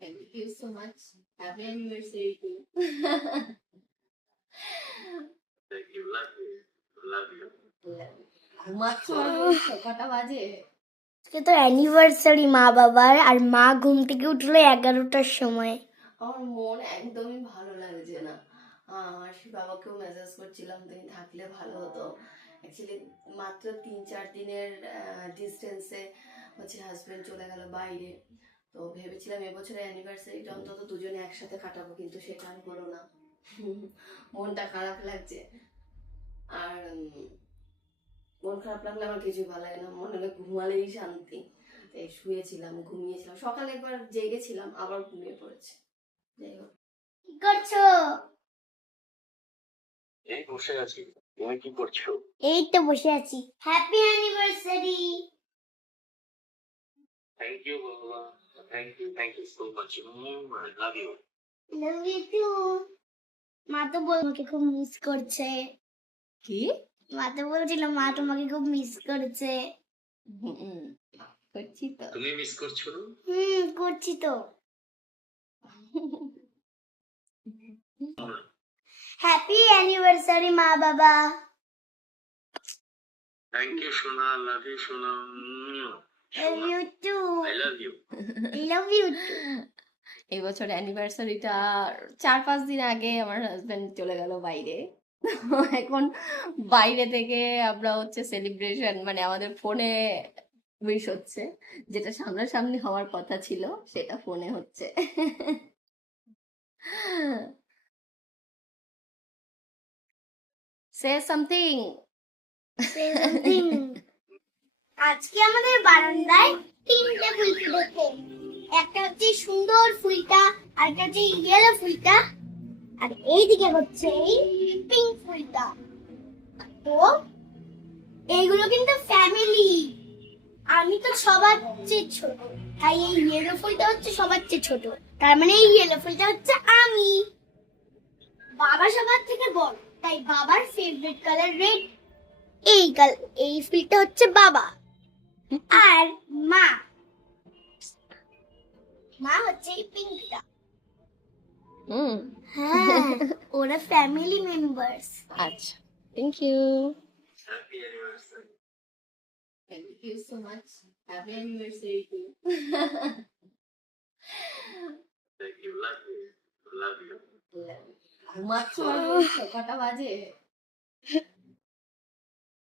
Thank you so much. Happy anniversary to you. Thank you. Love you. Love you. ঘুমাচ্ছ কটা বাজে? আজকে তো anniversary মা বাবার, আর মা ঘুম থেকে উঠলো 11টার সময়। আমার মন একদমই ভালো লাগছে না। আশি বাবাকেও মেসেজ করছিলাম তুমি থাকলে ভালো হতো। অ্যাকচুয়ালি মাত্র 3-4 দিনের ডিস্টেন্সে হচ্ছে হাজবেন্ড চলে গেল বাইরে। তো ভেবেছিলাম এবছরের অ্যানিভার্সারিটা অন্তত দুজনে একসাথে কাটাবো, কিন্তু সেটা আর হলো না। মনটা খারাপ লাগছে। আর মন খারাপ লাগলে আমার কিছুই ভালো লাগে না, মনে হলে ঘুমালেই শান্তি। তাই শুয়েছিলাম, ঘুমিয়েছিলাম, সকালে একবার জেগেছিলাম, আবার ঘুমিয়ে পড়েছি। যাই হোক, কি করছো? এই বসে আছি। তুমি কি করছো? এই তো বসে আছি। Happy anniversary. থ্যাংক ইউ বাবা, thank you so much. I love you. Love you too. মা তো আমাকে খুব মিস করছে। কি? মা তো বলছিল মা তোমাকে খুব মিস করছে। করছি তো। তুমি মিস করছো না? করছি তো। হ্যাপি অ্যানিভার্সারি মা বাবা। থ্যাংক ইউ সোনা, লাভ ইউ সোনা। Love you too. I love you. Love you too. এই বছর অ্যানিভার্সারিটা 4-5 দিন আগে আমার হাজবেন্ড চলে গেল বাইরে। এখন বাইরে থেকে আমরা হচ্ছে সেলিব্রেশন, মানে আমাদের ফোনে উইশ হচ্ছে, যেটা সামনাসামনি হওয়ার কথা ছিল সেটা ফোনে হচ্ছে। Say something. আজকে আমাদের বারান্দায় 3টে ফুল ফুটেছে। একটা হচ্ছে সুন্দর ফুলটা, আর একটা হচ্ছে ইয়েলো ফুলটা, আর এইদিকে হচ্ছে এই পিঙ্ক ফুলটা। তো এইগুলো কিন্তু ফ্যামিলি। আমি তো সবার চেয়ে ছোট, তাই এই ইয়েলো ফুলটা হচ্ছে সবার চেয়ে ছোট। তার মানে এই ইয়েলো ফুলটা হচ্ছে আমি। বাবা সবার থেকে বড়, তাই বাবার ফেভারিট কালার রেড। এই ফুলটা হচ্ছে বাবা। আর মা হচ্ছে এই পিঙ্কটা। হ্যাঁ, ওরা ফ্যামিলি মেম্বার্স। আচ্ছা, thank you. Happy anniversary. Thank you so much. Happy anniversary to you. Thank you. Love you. Love you. ঘুমাচ্ছ কটা বাজে?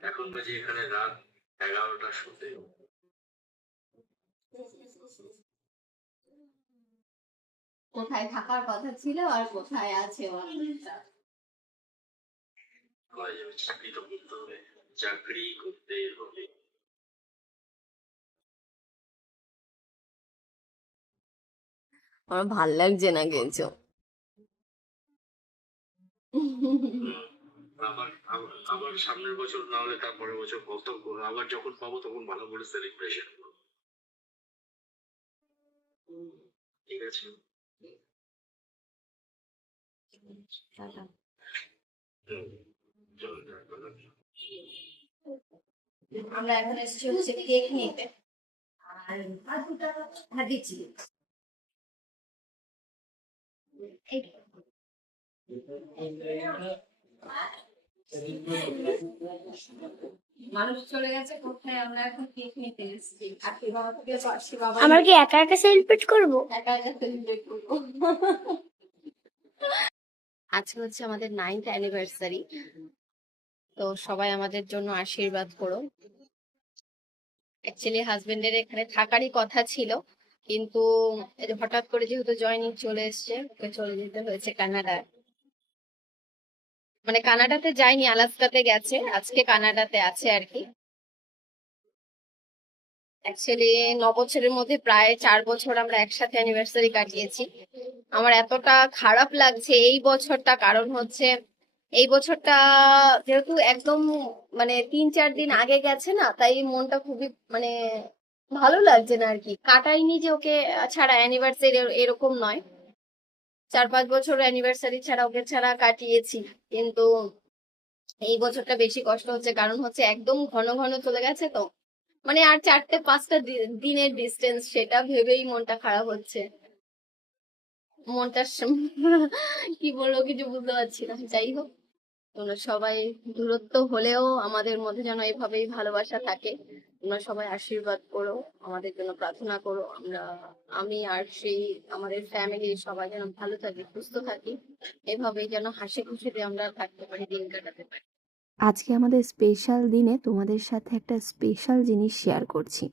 এখন বাজে এখানে রাত 11টা শুতে। কোথায় থাকার কথা ছিল আর কোথায় আছে চাকরি তো করতে হবে, চাকরি করতে হবে। আমার ভাল লাগছে না কিছু। আবার সামনের বছর না হলে তারপরের বছর কত আবার যখন পাবো তখন ভালো করে সেলিব্রেশন করবো। ঠিক আছে। আমরা এখন এসেছি হচ্ছে কেক নিতে, আর দিচ্ছি মানুষ চলে গেছে কোথায়, আমরা এখন কেক নিতে এসেছি। আজকে বাবা থেকে পারছি, বাবা আমরা কি একা একা সেলিব্রেট করব? একা একা সেলিব্রেট করবো। আজকে হচ্ছে আমাদের 9th অ্যানিভার্সারি, তো সবাই আমাদের জন্য আশীর্বাদ করো। অ্যাকচুয়ালি হাজবেন্ডের এখানে থাকারই কথা ছিল, কিন্তু হঠাৎ করে যেহেতু জয়নিং চলে এসছে, ওকে চলে যেতে হয়েছে কানাডায়। মানে কানাডাতে যায়নি, আলাস্কাতে গেছে, আজকে কানাডাতে আছে আর কি। অ্যাকচুয়ালি 9 বছরের মধ্যে প্রায় 4 বছর আমরা একসাথে অ্যানিভার্সারি কাটিয়েছি। আমার এতটা খারাপ লাগছে এই বছরটা, কারণ হচ্ছে এই বছরটা যেহেতু একদম মানে 3-4 দিন আগে গেছে না, তাই মনটা খুবই মানে ভালো লাগছে না আর কি। কাটাইনি যে ওকে ছাড়া অ্যানিভার্সারি, এরকম নয়, 4-5 বছর অ্যানিভার্সারি ছাড়া ওকে ছাড়া কাটিয়েছি, কিন্তু এই বছরটা বেশি কষ্ট হচ্ছে, কারণ হচ্ছে একদম ঘন ঘন চলে গেছে তো। মানে আর 4-5টা দিনের ডিস্টেন্স, সেটা ভেবেই মনটা খারাপ হচ্ছে। মনটা কি বলবো কিছু বুঝতে পারছি না। যাই হোক, তোমরা সবাই দূরত্ব হলেও আমাদের মধ্যে যেন এভাবেই ভালোবাসা থাকে। তোমরা সবাই আশীর্বাদ করো, আমাদের জন্য প্রার্থনা করো। আমি আর সেই আমাদের ফ্যামিলির সবাই যেন ভালো থাকি, সুস্থ থাকি, এভাবেই যেন হাসি খুশিতে আমরা থাকতে পারি, দিন কাটাতে পারি। আজকে আমাদের স্পেশাল দিনে তোমাদের সাথে একটা স্পেশাল জিনিস শেয়ার করছি।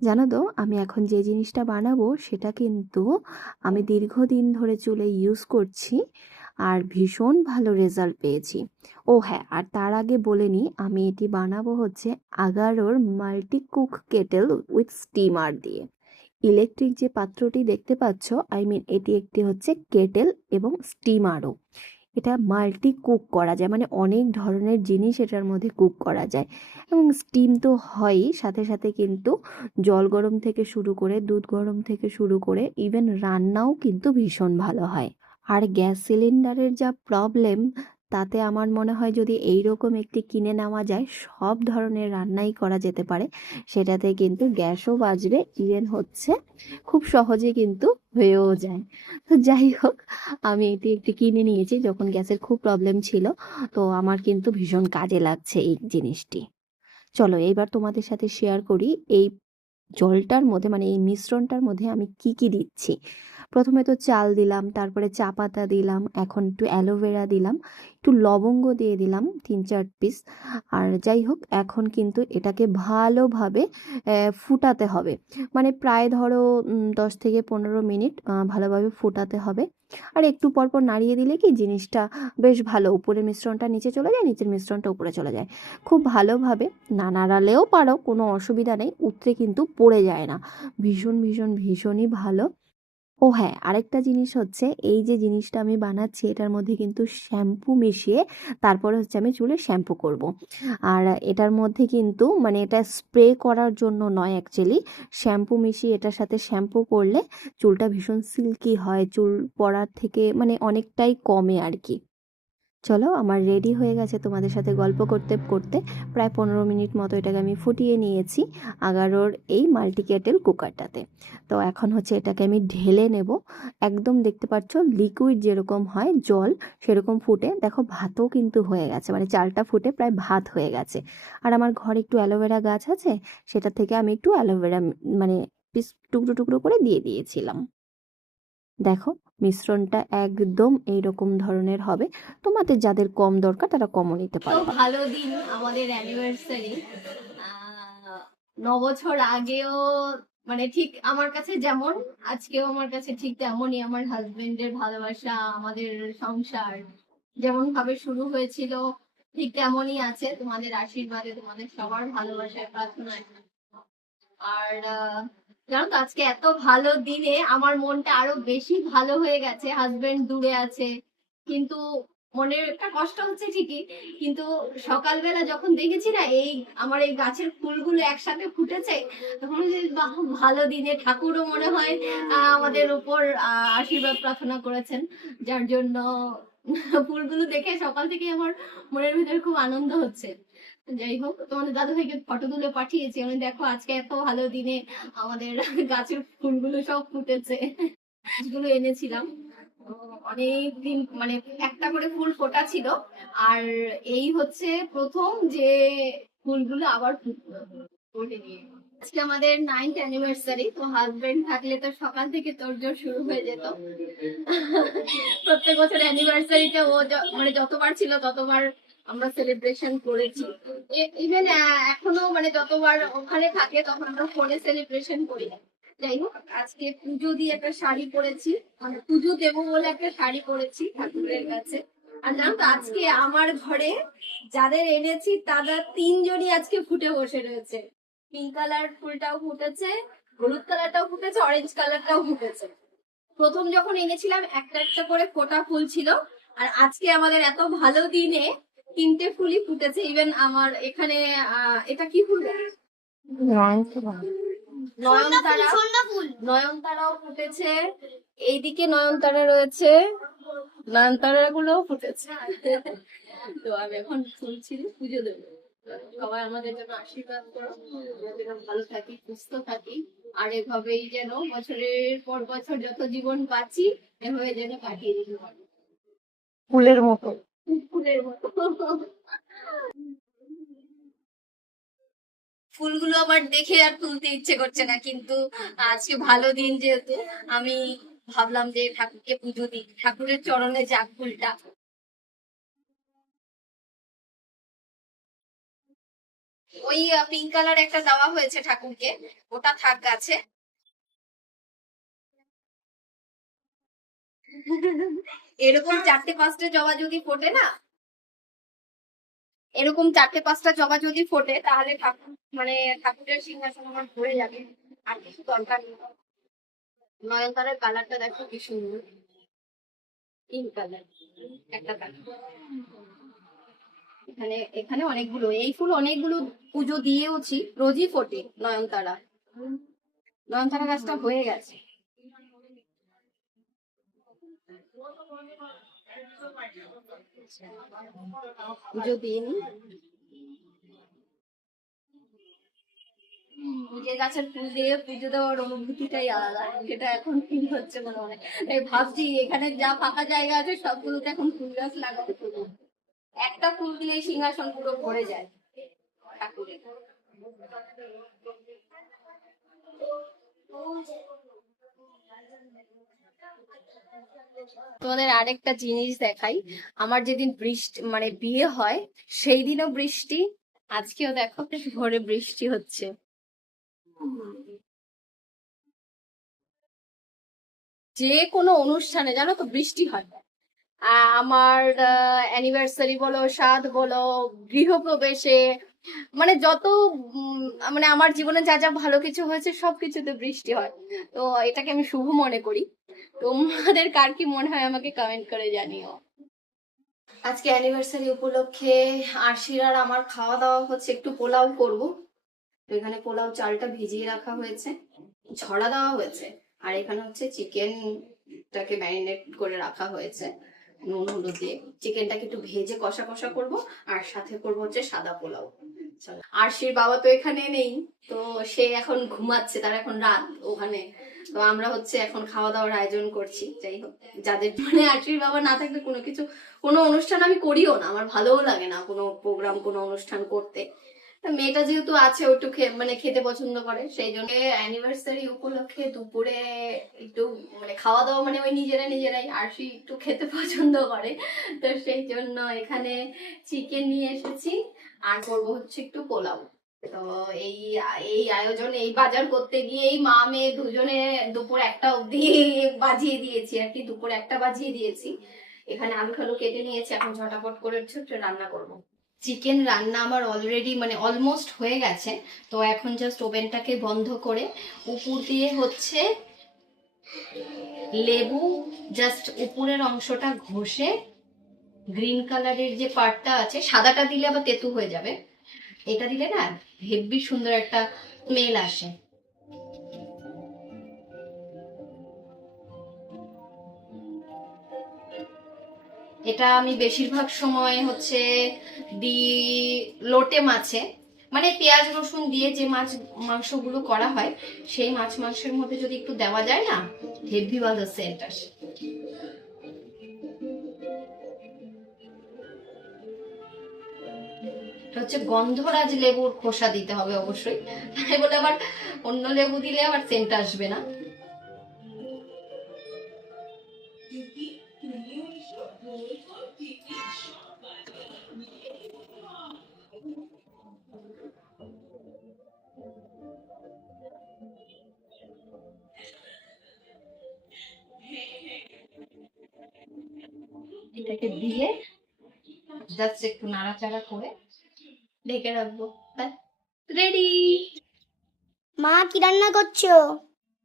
জানো তো, আমি এখন যে জিনিসটা বানাবো সেটা কিন্তু আমি দীর্ঘদিন ধরে চুলে ইউজ করছি আর ভীষণ ভালো রেজাল্ট পেয়েছি। ও হ্যাঁ, আর তার আগে বলে নিই, আমি এটি বানাবো হচ্ছে আগারোর multi cook kettle with steamer দিয়ে। ইলেকট্রিক যে পাত্রটি দেখতে পাচ্ছ, এটি একটি হচ্ছে কেটেল এবং স্টিমারও। এটা মাল্টি কুক করা যায়, মানে অনেক ধরনের জিনিস এটার মধ্যে কুক করা যায়। এবং স্টিম তো হয়ই, সাথে সাথে কিন্তু জল গরম থেকে শুরু করে, দুধ গরম থেকে শুরু করে, ইভেন রান্নাও কিন্তু ভীষণ ভালো হয়। আর গ্যাস সিলিন্ডারের যা প্রবলেম, তাতে আমার মনে হয় যদি এইরকম একটি কিনে নেওয়া যায়, সব ধরনের রান্নাই করা যেতে পারে। সেটাতে কিন্তু গ্যাসও বাঁচবে, ইভেন হচ্ছে খুব সহজে কিন্তু হয়েও যায়। তো যাই হোক, আমি এটি একটি কিনে নিয়েছি যখন গ্যাসের খুব প্রবলেম ছিল। তো আমার কিন্তু ভীষণ কাজে লাগছে এই জিনিসটি। চলো এইবার তোমাদের সাথে শেয়ার করি এই জলটার মধ্যে, মানে এই মিশ্রণটার মধ্যে আমি কি কি দিচ্ছি। প্রথমে তো চাল দিলাম, তারপরে চা পাতা দিলাম, এখন একটু অ্যালোভেরা দিলাম, একটু লবঙ্গ দিয়ে দিলাম 3-4 পিস। আর যাই হোক, এখন কিন্তু এটাকে ভালোভাবে ফুটাতে হবে। মানে প্রায় ধরো 10 থেকে 15 মিনিট ভালোভাবে ফুটাতে হবে। আর একটু পর পর নাড়িয়ে দিলে কি জিনিসটা বেশ ভালো, উপরের মিশ্রণটা নিচে চলে যায়, নিচের মিশ্রণটা উপরে চলে যায়। খুব ভালোভাবে না নাড়ালেও পারো, কোনো অসুবিধা নেই, উতরে কিন্তু পড়ে যায় না। ভীষণ ভীষণ ভীষণই ভালো। ও হ্যাঁ, আরেকটা জিনিস হচ্ছে, এই যে জিনিসটা আমি বানাচ্ছি এটার মধ্যে কিন্তু শ্যাম্পু মিশিয়ে তারপরে হচ্ছে আমি চুলে শ্যাম্পু করব। আর এটার মধ্যে কিন্তু মানে এটা স্প্রে করার জন্য নয়, অ্যাকচুয়ালি শ্যাম্পু মিশিয়ে এটার সাথে শ্যাম্পু করলে চুলটা ভীষণ সিল্কি হয়, চুল পড়ার থেকে মানে অনেকটাই কমে আর কি। চলো, আমার রেডি হয়ে গেছে তোমাদের সাথে গল্প করতে করতে। প্রায় 15 মিনিট মতো এটাকে আমি ফুটিয়ে নিয়েছি আগারোর এই মাল্টি কেটেল কুকারটাতে। তো এখন হচ্ছে এটাকে আমি ঢেলে নেব। একদম দেখতে পাচ্ছ লিকুইড যেরকম হয় জল, সেরকম ফুটে দেখো ভাতও কিন্তু হয়ে গেছে, মানে চালটা ফুটে প্রায় ভাত হয়ে গেছে। আর আমার ঘরে একটু অ্যালোভেরা গাছ আছে, সেটা থেকে আমি একটু অ্যালোভেরা মানে পিস টুকরো টুকরো করে দিয়ে দিয়েছিলাম। দেখো, মিশ্রণটা একদম এইরকম ধরনের হবে। তোমাদের যাদের কম দরকার তারা কমও নিতে তো পারো। ভালো দিন, আমাদের অ্যানিভার্সারি। 9 বছর আগেও মানে ঠিক আমার কাছে যেমন, আজকেও আমার কাছে ঠিক তেমনই আমার হাজবেন্ডের ভালোবাসা, আমাদের সংসার যেমন ভাবে শুরু হয়েছিল ঠিক তেমনই আছে, তোমাদের আশীর্বাদে, তোমাদের সবার ভালোবাসায়, প্রার্থনায়। আর জানো তো, আজকে এত ভালো দিনে আমার মনটা আরো বেশি ভালো হয়ে গেছে। হাজবেন্ড দূরে আছে, কিন্তু মনের একটা কষ্ট হচ্ছে ঠিকই, কিন্তু সকালবেলা যখন দেখেছি না এই আমার এই গাছের ফুলগুলো একসাথে ফুটেছে, তখন যে বাহ, ভালো দিনে ঠাকুরও মনে হয় আমাদের উপর আশীর্বাদ প্রার্থনা করেছেন, যার জন্য ফুলগুলো দেখে সকাল থেকে আমার মনের ভিতরে খুব আনন্দ হচ্ছে। যাই হোক, তোমাদের দাদু ভাইকে ফটো তুলে পাঠিয়েছি, আমি দেখো আজকে এত ভালো দিনে আমাদের গাছের ফুলগুলো সব ফুটেছে। গাছগুলো এনেছিলাম অনেক দিন, মানে একটা করে ফুল ফোটা ছিল, আর এই হচ্ছে প্রথম যে ফুলগুলো আবার ফুটেনি। আজকে আমাদের 9th অ্যানিভার্সারি, তো হাজবেন্ড থাকলে তো সকাল থেকে তোড়জোড় শুরু হয়ে যেত। প্রত্যেক বছর অ্যানিভার্সারিতে ও মানে যতবার ছিল ততবার আমরা সেলিব্রেশন করেছি। ইভেন এখনো মানে যতবার ওখানে থাকে তখন আমরা ফোনে সেলিব্রেশন করি। যাই হোক, আজকে পুজো দিয়ে একটা শাড়ি পরেছি, মানে পুজো দেবো বলে একটা শাড়ি পরেছি ঠাকুরের কাছে। আর জানো তো, আজকে আমার ঘরে যাদের এনেছি তারা 3জনই আজকে ফুটে বসে রয়েছে। পিঙ্ক কালার ফুলটাও ফুটেছে, হলুদ কালারটাও ফুটেছে, অরেঞ্জ কালারটাও ফুটেছে। প্রথম যখন এনেছিলাম একটা একটা করে ফোটা ফুল ছিল, আর আজকে আমাদের এত ভালো দিনে 3টে ফুলই ফুটেছে। ইভেন আমার এখানে এটা কি ফুল, নয়নতারা, নয়নতারাও ফুটেছে, এইদিকে নয়নতারা রয়েছে, নয়নতারা গুলোও ফুটেছে। তো আমি এখন ফুল ছিঁড়ে পুজো দেবো। সবাই আমাদের জন্য আশীর্বাদ করো, যাতে আমরা ভালো থাকি, সুস্থ থাকি, আর এভাবেই যেন বছরের পর বছর যত জীবন বাঁচি এভাবে যেন কাটিয়ে দিতে পারি ফুলের মতো। ফুলের মতো। ফুলগুলো আমার দেখে আর তুলতে ইচ্ছে করছে না, কিন্তু আজকে ভালো দিন যেহেতু আমি ভাবলাম যে ঠাকুরকে পুজো দিই, ঠাকুরের চরণে যাক ফুলটা। ওই পিঙ্ক কালার একটা দেওয়া হয়েছে ঠাকুরকে, ওটা থাক গাছে। এরকম 4-5টা জবা যদি ফোটে না, এরকম 4-5টা জবা যদি ফোটে তাহলে ঠাকুর মানে ঠাকুরের সিংহাসন আমার ভরে যাবে, আর কিছু দরকার নেই। নয়নতারার কালারটা দেখো কি সুন্দর, পিঙ্ক কালার একটা কালার। এখানে এখানে অনেকগুলো, এই ফুল অনেকগুলো পুজো দিয়েওছি, রোজই ফোটে নয়নতারা। নয়নতারা গাছটা হয়ে গেছে। পুজো দিয়ে নি, নিজের গাছের ফুল দিয়ে পুজো দেওয়ার অনুভূতিটাই আলাদা, সেটা এখন ফিল হচ্ছে মনে মনে। তাই ভাবছি এখানে যা ফাঁকা জায়গা আছে সবগুলোতে এখন ফুল গাছ লাগাবো, একটা ফুল দিয়ে সিংহাসন পুরো ভরে যায় ঠাকুরের। তোমাদের আরেকটা জিনিস দেখাই, আমার যেদিন বৃষ্টি মানে বিয়ে হয় সেই দিনও বৃষ্টি, আজকেও দেখো ভোরে বৃষ্টি হচ্ছে। যে কোনো অনুষ্ঠানে জানো তো বৃষ্টি হয়। আমার অ্যানিভার্সারি বলো, সাধ বলো, গৃহপ্রবেশে, মানে যত মানে আমার জীবনে যা যা ভালো কিছু হয়েছে সবকিছুতে বৃষ্টি হয়। তো এটাকে আমি শুভ মনে করি। তোমাদের কার কি মনে হয় আমাকে কমেন্ট করে জানিও। আজকে অ্যানিভার্সারি উপলক্ষে আরশির আর আমার খাওয়া দাওয়া হচ্ছে, একটু পোলাও করব। তো এখানে পোলাও চালটা ভিজিয়ে রাখা হয়েছে, ঝরা দেওয়া হয়েছে, আর এখানে হচ্ছে চিকেনটাকে ম্যারিনেট করে রাখা হয়েছে নুন হলুদ দিয়ে। চিকেনটাকে একটু ভেজে কষা কষা করব, আর সাথে করব হচ্ছে সাদা পোলাও। আরশির বাবা তো এখানে নেই, তো সে এখন ঘুমাচ্ছে, তার এখন রাত ওখানে। তো আমরা হচ্ছে এখন খাওয়া দাওয়ার আয়োজন করছি। যাই হোক, যাদের মানে আরশির বাবা না থাকলে কোনো অনুষ্ঠান আমি করিও না, আমার ভালোও লাগে না কোনো প্রোগ্রাম কোনো অনুষ্ঠান করতে। মেয়েটা যেহেতু আছে ও একটু মানে খেতে পছন্দ করে, সেই জন্য অ্যানিভার্সারি উপলক্ষে দুপুরে একটু মানে খাওয়া দাওয়া মানে ওই নিজেরাই, আরশি একটু খেতে পছন্দ করে, তো সেই জন্য এখানে চিকেন নিয়ে এসেছি, আর করবো হচ্ছে একটু পোলাও। তো এই এই আয়োজন, এই বাজার করতে গিয়েই মা মেয়ে দুজনে দুপুর 1টা অবধি বাজিয়ে দিয়েছি আর কি, দুপুর 1টা বাজিয়ে দিয়েছি। এখানে আলু ফালু কেটে নিয়েছি, এখন ঝটাপট করে ছোট্ট রান্না করব। চিকেন রান্না আমার অলরেডি মানে অলমোস্ট হয়ে গেছে। তো এখন জাস্ট ওভেনটাকে বন্ধ করে উপর দিয়ে হচ্ছে লেবু জাস্ট উপরের অংশটা ঘষে, গ্রিন কালারের যে পার্টটা আছে, সাদাটা দিলে আবার তেতো হয়ে যাবে, এটা দিলে না হেভি সুন্দর একটা স্মেল আসে। এটা আমি বেশিরভাগ সময় হচ্ছে লোটে মাছে, মানে পেঁয়াজ রসুন দিয়ে যে মাংসগুলো করা হয় সেই মাংসের মধ্যে যদি একটু দেওয়া যায় না, হেভি ভালো সেন্ট আসে। হচ্ছে গন্ধরাজ লেবুর খোসা দিতে হবে অবশ্যই, তাই বলে আবার অন্য লেবু দিলে আবার সেন্ট আসবে না। এটাকে দিয়ে জাস্ট একটু নাড়াচাড়া করে ঢেকে রাখবো, রেডি। মা কি রান্না করছো?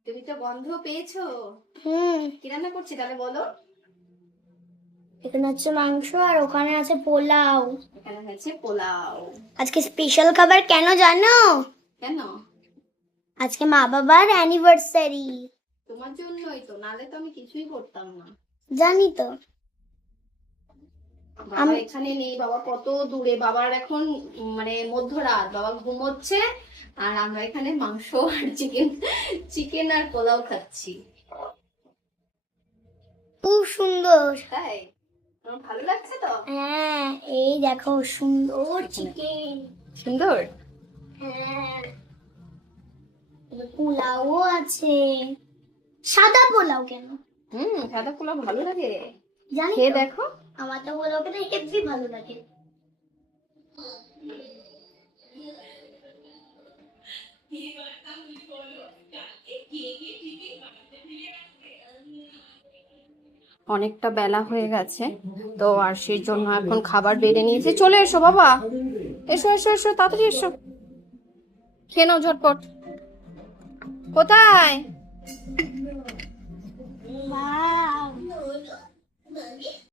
তুমি তো গন্ধ পেয়েছো। হুম, কি রান্না করছি তাহলে বলো? এখানে হচ্ছে মাংস আর ওখানে আছে পোলাও। এখানে হয়েছে পোলাও। আজকে স্পেশাল খাবার কেন জানো? কেন? আজকে মা বাবার অ্যানিভার্সারি। তোমার জন্যই তো, নালে তো আমি কিছুই করতাম না। জানি তো। বাবা এখানে নেই, বাবা কত দূরে, বাবার এখন মানে মধ্যরাত, বাবা ঘুমোচ্ছে আর আমরা এখানে মাংস আর চিকেন আর পোলাও খাচ্ছি। খুব সুন্দর। তাই তোমার ভালো লাগছে তো? হ্যাঁ, এই দেখো সুন্দর চিকেন। সুন্দর। হ্যাঁ, পোলাও আছে। সাদা পোলাও কেন সাদা পোলাও ভালো লাগে, জানি খেয়ে তো। দেখো। আমার তো পোলাও খেতে হেব্বি ভালো লাগে। অনেকটা বেলা হয়ে গেছে তো, আর সেই জন্য এখন খাবার বেড়ে নিয়েছি। চলে এসো বাবা, এসো এসো এসো, তাড়াতাড়ি এসো, খেয়ে নাও ঝটপট। কোথায়? Wow.